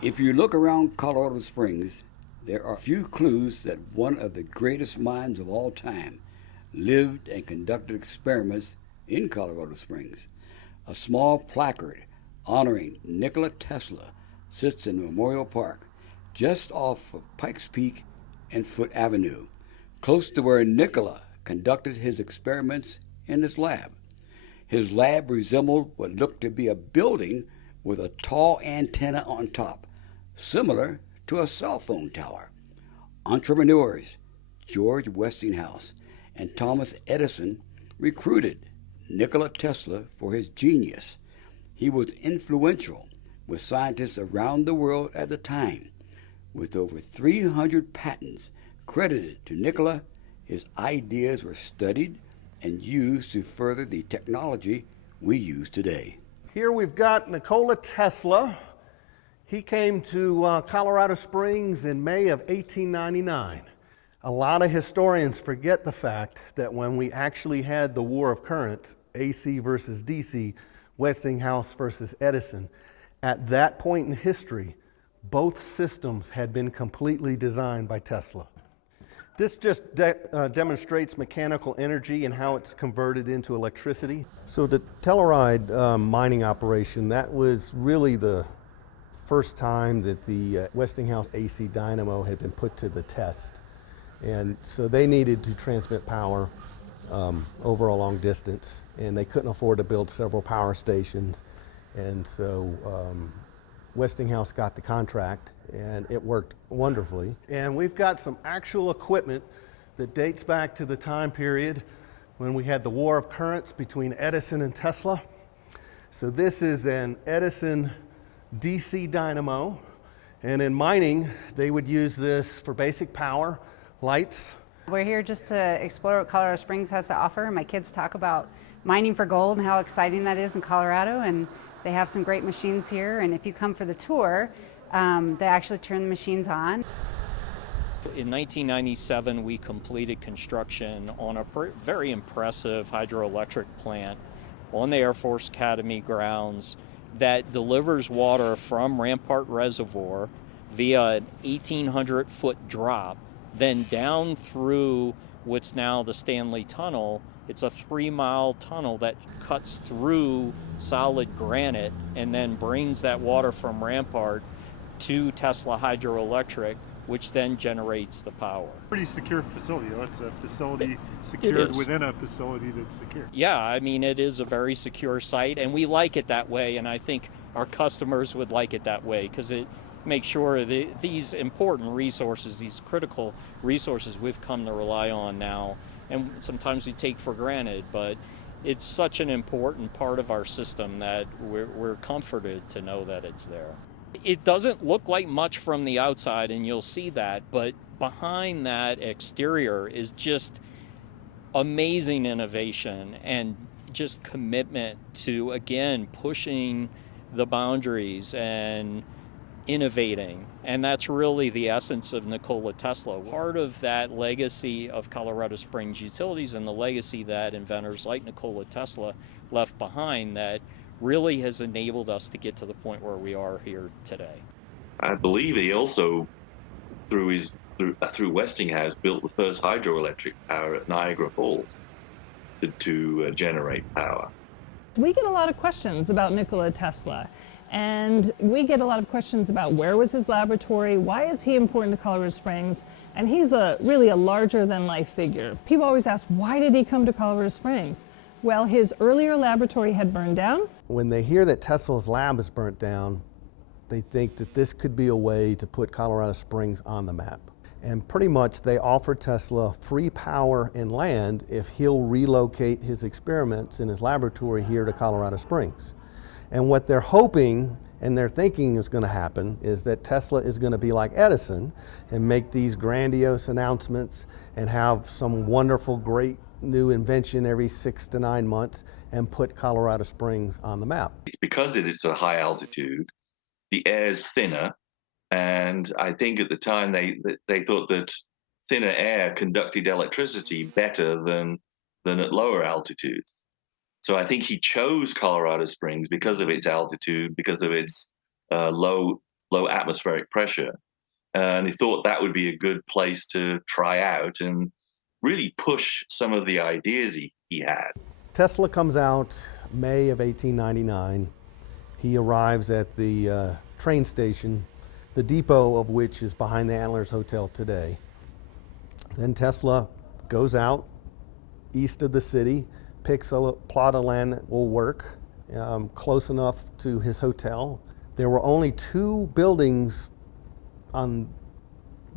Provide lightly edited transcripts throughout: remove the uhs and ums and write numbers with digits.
If you look around Colorado Springs, there are few clues that one of the greatest minds of all time lived and conducted experiments in Colorado Springs. A small placard honoring Nikola Tesla sits in Memorial Park, just off of Pikes Peak and Foot Avenue, close to where Nikola conducted his experiments in his lab. His lab resembled what looked to be a building with a tall antenna on top, similar to a cell phone tower. Entrepreneurs George Westinghouse and Thomas Edison recruited Nikola Tesla for his genius. He was influential with scientists around the world at the time. With over 300 patents credited to Nikola, his ideas were studied and used to further the technology we use today. Here we've got Nikola Tesla. He came to Colorado Springs in May of 1899. A lot of historians forget the fact that when we actually had the war of currents, AC versus DC, Westinghouse versus Edison, at that point in history, both systems had been completely designed by Tesla. This just demonstrates mechanical energy and how it's converted into electricity. So the Telluride mining operation, that was really the first time that the Westinghouse AC dynamo had been put to the test. And so they needed to transmit power over a long distance, and they couldn't afford to build several power stations. And so Westinghouse got the contract, and it worked wonderfully. And we've got some actual equipment that dates back to the time period when we had the war of currents between Edison and Tesla. So this is an Edison DC dynamo, and in mining they would use this for basic power, lights. We're here just to explore what Colorado Springs has to offer. My kids talk about mining for gold and how exciting that is in Colorado, and they have some great machines here, and if you come for the tour, they actually turn the machines on. In 1997, we completed construction on a very impressive hydroelectric plant on the Air Force Academy grounds that delivers water from Rampart Reservoir via an 1,800-foot drop, then down through what's now the Stanley Tunnel. It's a 3-mile tunnel that cuts through solid granite and then brings that water from Rampart to Tesla Hydroelectric, which then generates the power. Pretty secure facility. It's a facility secured within a facility that's secure. Yeah, I mean, it is a very secure site, and we like it that way, and I think our customers would like it that way because it makes sure that these important resources, these critical resources we've come to rely on now, and sometimes we take for granted, but it's such an important part of our system that we're comforted to know that it's there. It doesn't look like much from the outside, and you'll see that, but behind that exterior is just amazing innovation and just commitment to, again, pushing the boundaries and innovating. And that's really the essence of Nikola Tesla. Part of that legacy of Colorado Springs Utilities and the legacy that inventors like Nikola Tesla left behind that really has enabled us to get to the point where we are here today. I believe he also, through Westinghouse, built the first hydroelectric power at Niagara Falls to generate power. We get a lot of questions about Nikola Tesla, and we get a lot of questions about where was his laboratory, why is he important to Colorado Springs, and he's really a larger-than-life figure. People always ask, why did he come to Colorado Springs? Well, his earlier laboratory had burned down. When they hear that Tesla's lab is burnt down, they think that this could be a way to put Colorado Springs on the map. And pretty much they offer Tesla free power and land if he'll relocate his experiments in his laboratory here to Colorado Springs. And what they're hoping and they're thinking is going to happen is that Tesla is going to be like Edison and make these grandiose announcements and have some wonderful, great new invention every 6 to 9 months and put Colorado Springs on the map. It's because it's a high altitude, the air's thinner, and I think at the time they thought that thinner air conducted electricity better than at lower altitudes. So I think he chose Colorado Springs because of its altitude, because of its low low atmospheric pressure. And he thought that would be a good place to try out and really push some of the ideas he had. Tesla comes out May of 1899. He arrives at the train station, the depot of which is behind the Antlers Hotel today. Then Tesla goes out east of the city, picks a plot of land that will work close enough to his hotel. There were only 2 buildings on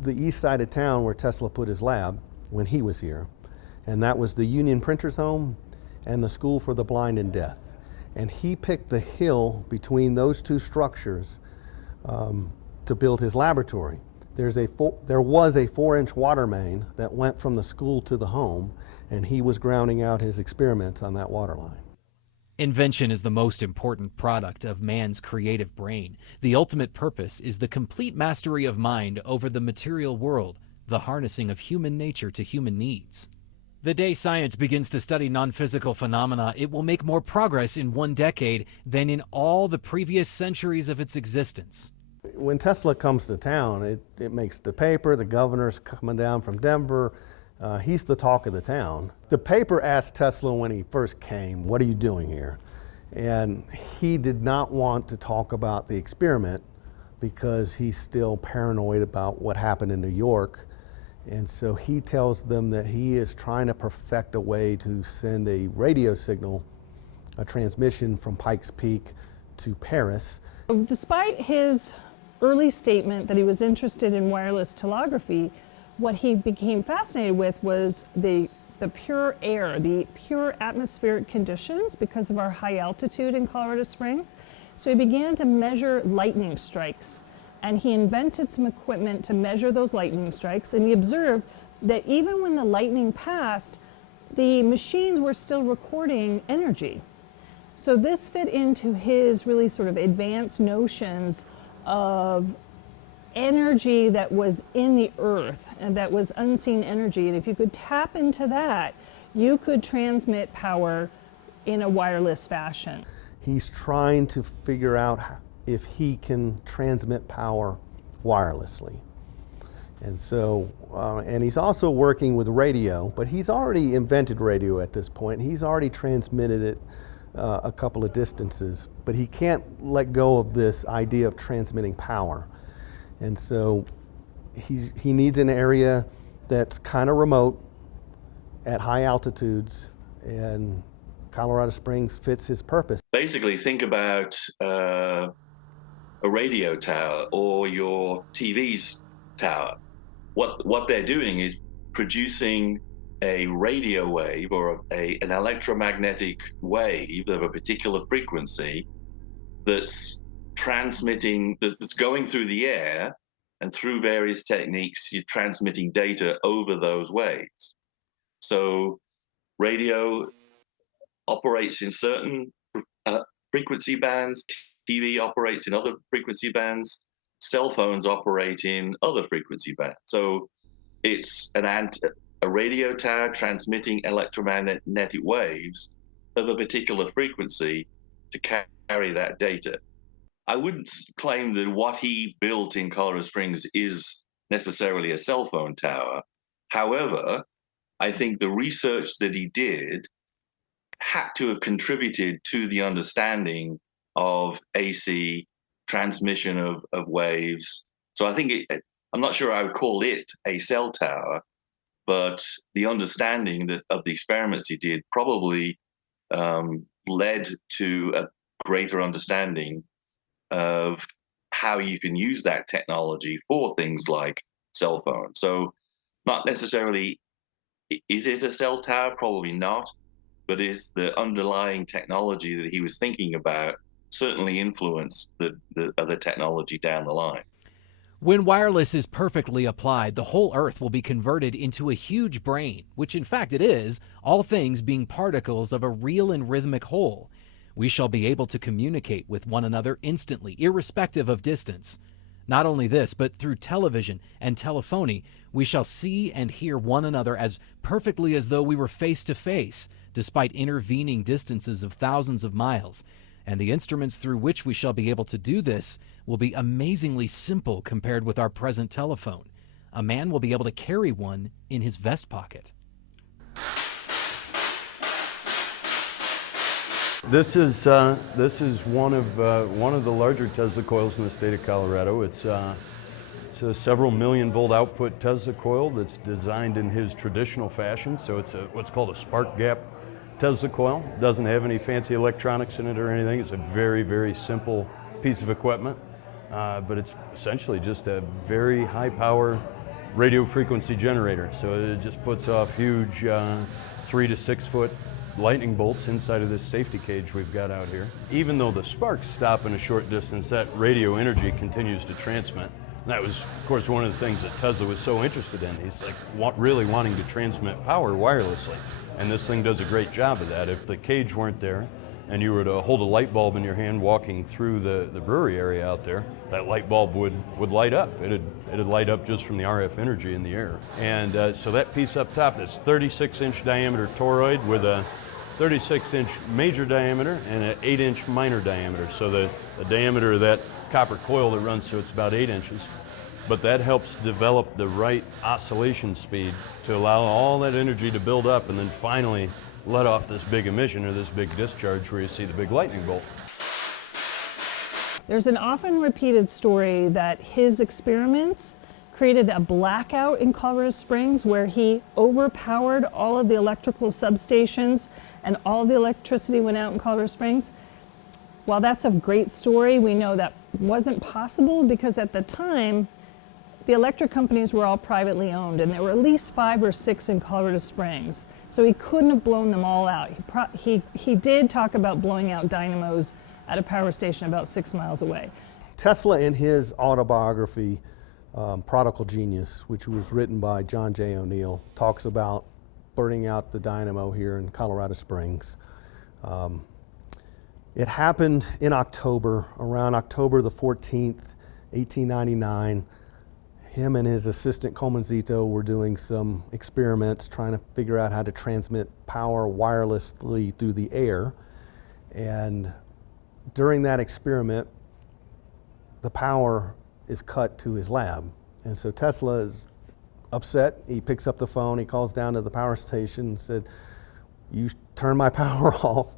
the east side of town where Tesla put his lab when he was here, and that was the Union Printers Home and the School for the Blind and Deaf. And he picked the hill between those 2 structures to build his laboratory. There was a 4-inch water main that went from the school to the home, and he was grounding out his experiments on that water line. Invention is the most important product of man's creative brain. The ultimate purpose is the complete mastery of mind over the material world, the harnessing of human nature to human needs. The day science begins to study non-physical phenomena, it will make more progress in 1 decade than in all the previous centuries of its existence. When Tesla comes to town, it makes the paper. The governor's coming down from Denver. He's the talk of the town. The paper asked Tesla when he first came, "What are you doing here?" And he did not want to talk about the experiment because he's still paranoid about what happened in New York. And so he tells them that he is trying to perfect a way to send a radio signal, a transmission from Pikes Peak to Paris. Despite his early statement that he was interested in wireless telegraphy, what he became fascinated with was the pure air, the pure atmospheric conditions because of our high altitude in Colorado Springs. So he began to measure lightning strikes, and he invented some equipment to measure those lightning strikes, and he observed that even when the lightning passed, the machines were still recording energy. So this fit into his really sort of advanced notions of energy that was in the earth and that was unseen energy. And if you could tap into that, you could transmit power in a wireless fashion. He's trying to figure out if he can transmit power wirelessly. And so, and he's also working with radio, but he's already invented radio at this point. He's already transmitted it a couple of distances, but he can't let go of this idea of transmitting power. And so he needs an area that's kind of remote at high altitudes, and Colorado Springs fits his purpose. Basically, think about a radio tower or your TV's tower. What they're doing is producing a radio wave or an electromagnetic wave of a particular frequency that's transmitting, that's going through the air, and through various techniques, you're transmitting data over those waves. So radio operates in certain frequency bands, TV operates in other frequency bands, cell phones operate in other frequency bands. So it's a radio tower transmitting electromagnetic waves of a particular frequency to carry that data. I wouldn't claim that what he built in Colorado Springs is necessarily a cell phone tower. However, I think the research that he did had to have contributed to the understanding of AC transmission of waves. So I think I'm not sure I would call it a cell tower, but the understanding of the experiments he did probably led to a greater understanding of how you can use that technology for things like cell phones. So not necessarily, is it a cell tower? Probably not, but is the underlying technology that he was thinking about certainly influenced the other technology down the line. When wireless is perfectly applied, the whole Earth will be converted into a huge brain, which in fact it is, all things being particles of a real and rhythmic whole. We shall be able to communicate with one another instantly, irrespective of distance. Not only this, but through television and telephony, we shall see and hear one another as perfectly as though we were face to face, despite intervening distances of thousands of miles. and the instruments through which we shall be able to do this will be amazingly simple compared with our present telephone. A man will be able to carry one in his vest pocket. This is one of the larger Tesla coils in the state of Colorado. It's a several million volt output Tesla coil that's designed in his traditional fashion. So it's what's called a spark gap Tesla coil. Doesn't have any fancy electronics in it or anything. It's a very, very simple piece of equipment, but it's essentially just a very high power radio frequency generator. So it just puts off huge 3 to 6 foot lightning bolts inside of this safety cage we've got out here. Even though the sparks stop in a short distance, that radio energy continues to transmit. And that was, of course, one of the things that Tesla was so interested in. He's like really wanting to transmit power wirelessly. And this thing does a great job of that. If the cage weren't there and you were to hold a light bulb in your hand walking through the brewery area out there, that light bulb would light up. It'd light up just from the RF energy in the air. And so that piece up top, this 36-inch diameter toroid with a 36-inch major diameter and an 8-inch minor diameter. So the diameter of that copper coil that runs through it's about 8 inches. But that helps develop the right oscillation speed to allow all that energy to build up and then finally let off this big emission or this big discharge where you see the big lightning bolt. There's an often repeated story that his experiments created a blackout in Colorado Springs where he overpowered all of the electrical substations and all the electricity went out in Colorado Springs. While that's a great story, we know that wasn't possible because at the time, the electric companies were all privately owned and there were at least 5 or 6 in Colorado Springs. So he couldn't have blown them all out. He did talk about blowing out dynamos at a power station about 6 miles away. Tesla, in his autobiography, Prodigal Genius, which was written by John J. O'Neill, talks about burning out the dynamo here in Colorado Springs. It happened in October, around October the 14th, 1899. Him and his assistant Coleman Zito were doing some experiments trying to figure out how to transmit power wirelessly through the air. And during that experiment, the power is cut to his lab. And so Tesla is upset. He picks up the phone, he calls down to the power station and said, "You turn my power off.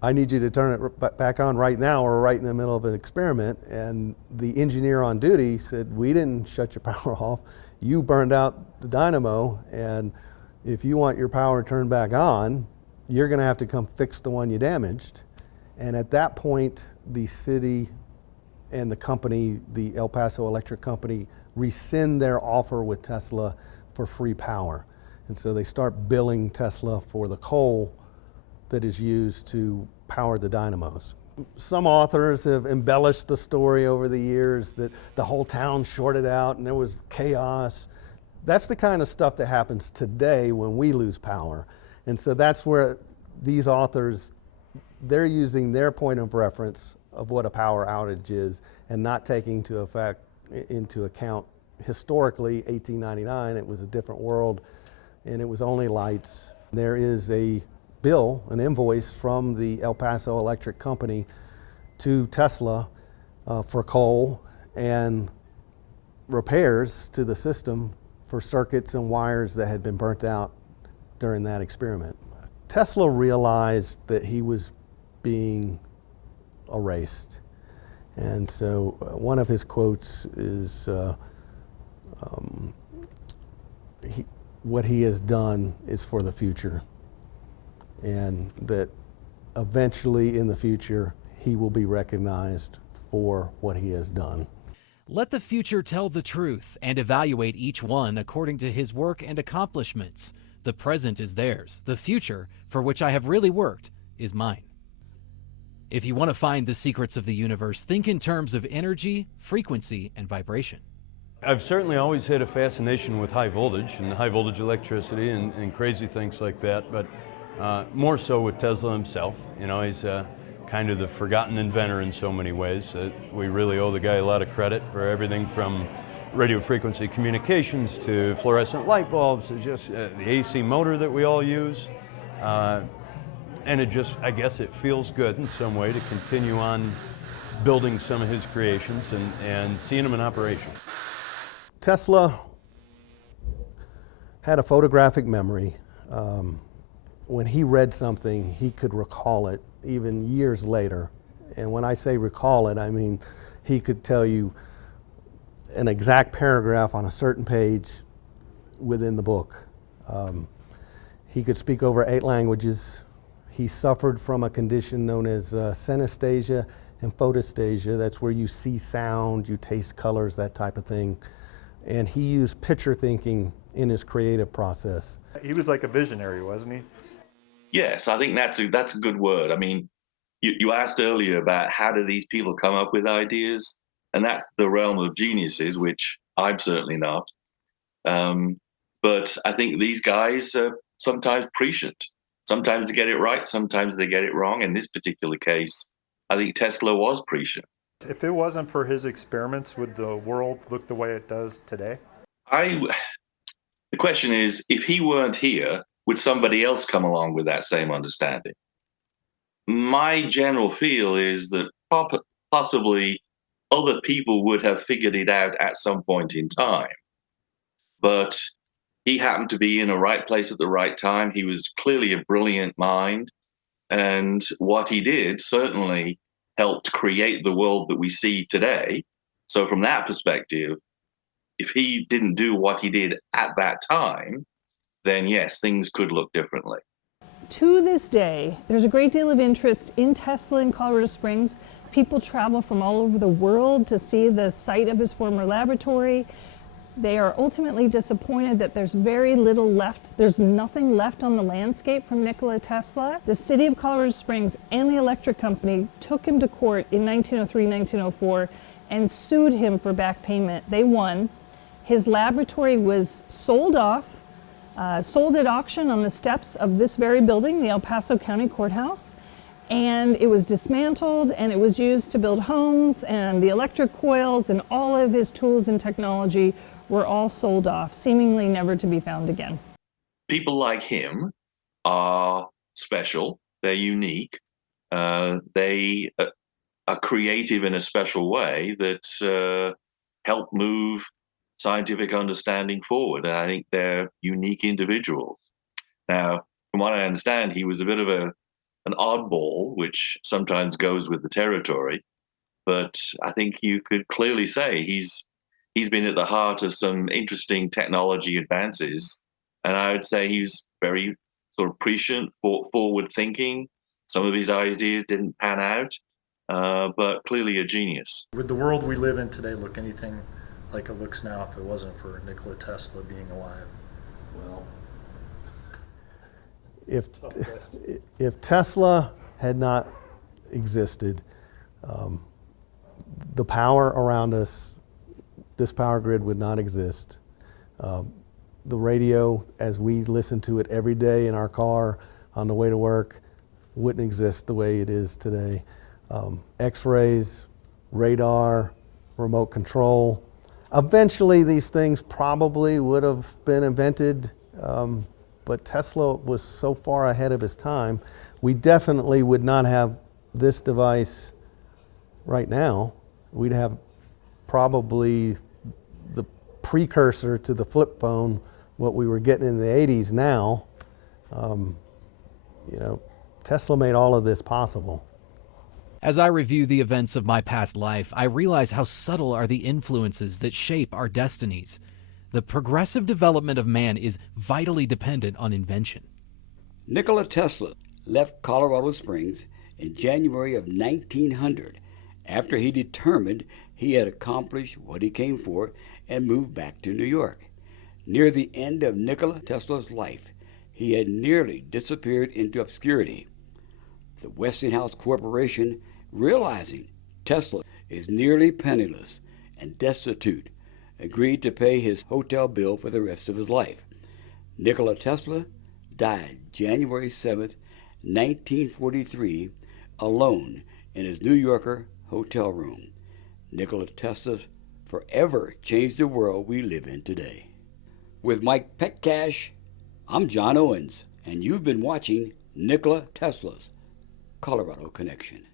I need you to turn it back on right now. We're right in the middle of an experiment." And the engineer on duty said, "We didn't shut your power off. You burned out the dynamo, and if you want your power turned back on, you're gonna have to come fix the one you damaged." And at that point, the city and the company, the El Paso Electric Company, rescind their offer with Tesla for free power. And so they start billing Tesla for the coal that is used to power the dynamos. Some authors have embellished the story over the years that the whole town shorted out and there was chaos. That's the kind of stuff that happens today when we lose power. And so that's where these authors, they're using their point of reference of what a power outage is and not taking into account historically 1899, it was a different world and it was only lights. There is a bill, an invoice from the El Paso Electric Company to Tesla for coal and repairs to the system for circuits and wires that had been burnt out during that experiment. Tesla realized that he was being erased. And so one of his quotes is, what he has done is for the future. And that eventually in the future, he will be recognized for what he has done. Let the future tell the truth and evaluate each one according to his work and accomplishments. The present is theirs. The future, for which I have really worked, is mine. If you want to find the secrets of the universe, think in terms of energy, frequency, and vibration. I've certainly always had a fascination with high voltage and high voltage electricity and crazy things like that, but more so with Tesla himself. You know, he's kind of the forgotten inventor in so many ways. We really owe the guy a lot of credit for everything from radio frequency communications to fluorescent light bulbs to just the AC motor that we all use. and it just, I guess it feels good in some way to continue on building some of his creations and seeing them in operation. Tesla had a photographic memory. When he read something, he could recall it even years later. And when I say recall it, I mean he could tell you an exact paragraph on a certain page within the book. He could speak over 8 languages. He suffered from a condition known as synesthesia and photostasia. That's where you see sound, you taste colors, that type of thing. And he used picture thinking in his creative process. He was like a visionary, wasn't he? Yes, I think that's a good word. I mean, you asked earlier about how do these people come up with ideas, and that's the realm of geniuses, which I'm certainly not. But I think these guys are sometimes prescient. Sometimes they get it right, sometimes they get it wrong. In this particular case, I think Tesla was prescient. If it wasn't for his experiments, would the world look the way it does today? The question is, if he weren't here, would somebody else come along with that same understanding? My general feel is that possibly other people would have figured it out at some point in time. But he happened to be in the right place at the right time. He was clearly a brilliant mind. And what he did certainly helped create the world that we see today. So from that perspective, if he didn't do what he did at that time, then yes, things could look differently. To this day, there's a great deal of interest in Tesla in Colorado Springs. People travel from all over the world to see the site of his former laboratory. They are ultimately disappointed that there's very little left. There's nothing left on the landscape from Nikola Tesla. The city of Colorado Springs and the electric company took him to court in 1903, 1904 and sued him for back payment. They won. His laboratory was sold off, sold at auction on the steps of this very building, the El Paso County Courthouse. And it was dismantled and it was used to build homes, and the electric coils and all of his tools and technology were all sold off, seemingly never to be found again. People like him are special, they're unique, they are creative in a special way that help move scientific understanding forward. And I think they're unique individuals. Now, from what I understand, he was a bit of an oddball, which sometimes goes with the territory. But I think you could clearly say he's been at the heart of some interesting technology advances. And I would say he's very sort of prescient, forward thinking. Some of his ideas didn't pan out, but clearly a genius. Would the world we live in today look anything like it looks now if it wasn't for Nikola Tesla being alive? Well, if Tesla had not existed, the power around us, this power grid would not exist. The radio, as we listen to it every day in our car on the way to work, wouldn't exist the way it is today. X-rays, radar, remote control. Eventually these things probably would have been invented, but Tesla was so far ahead of his time, we definitely would not have this device right now. We'd have probably the precursor to the flip phone, what we were getting in the 80s now. Tesla made all of this possible. As I review the events of my past life, I realize how subtle are the influences that shape our destinies. The progressive development of man is vitally dependent on invention. Nikola Tesla left Colorado Springs in January of 1900 after he determined he had accomplished what he came for and moved back to New York. Near the end of Nikola Tesla's life, he had nearly disappeared into obscurity. The Westinghouse Corporation, realizing Tesla is nearly penniless and destitute, agreed to pay his hotel bill for the rest of his life. Nikola Tesla died January 7th, 1943, alone in his New Yorker hotel room. Nikola Tesla forever changed the world we live in today. With Mike Petcash, I'm John Owens, and you've been watching Nikola Tesla's Colorado Connection.